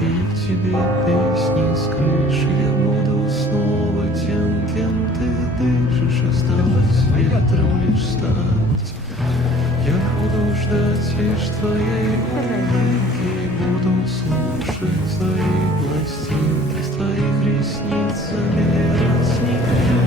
И в тебе песни с крыши я буду снова тем, кем ты дышишь. Осталось ветром лишь стать. Я буду ждать лишь твоей улыбки, буду слушать твои пластинки, с твоих ресниц замерят снег.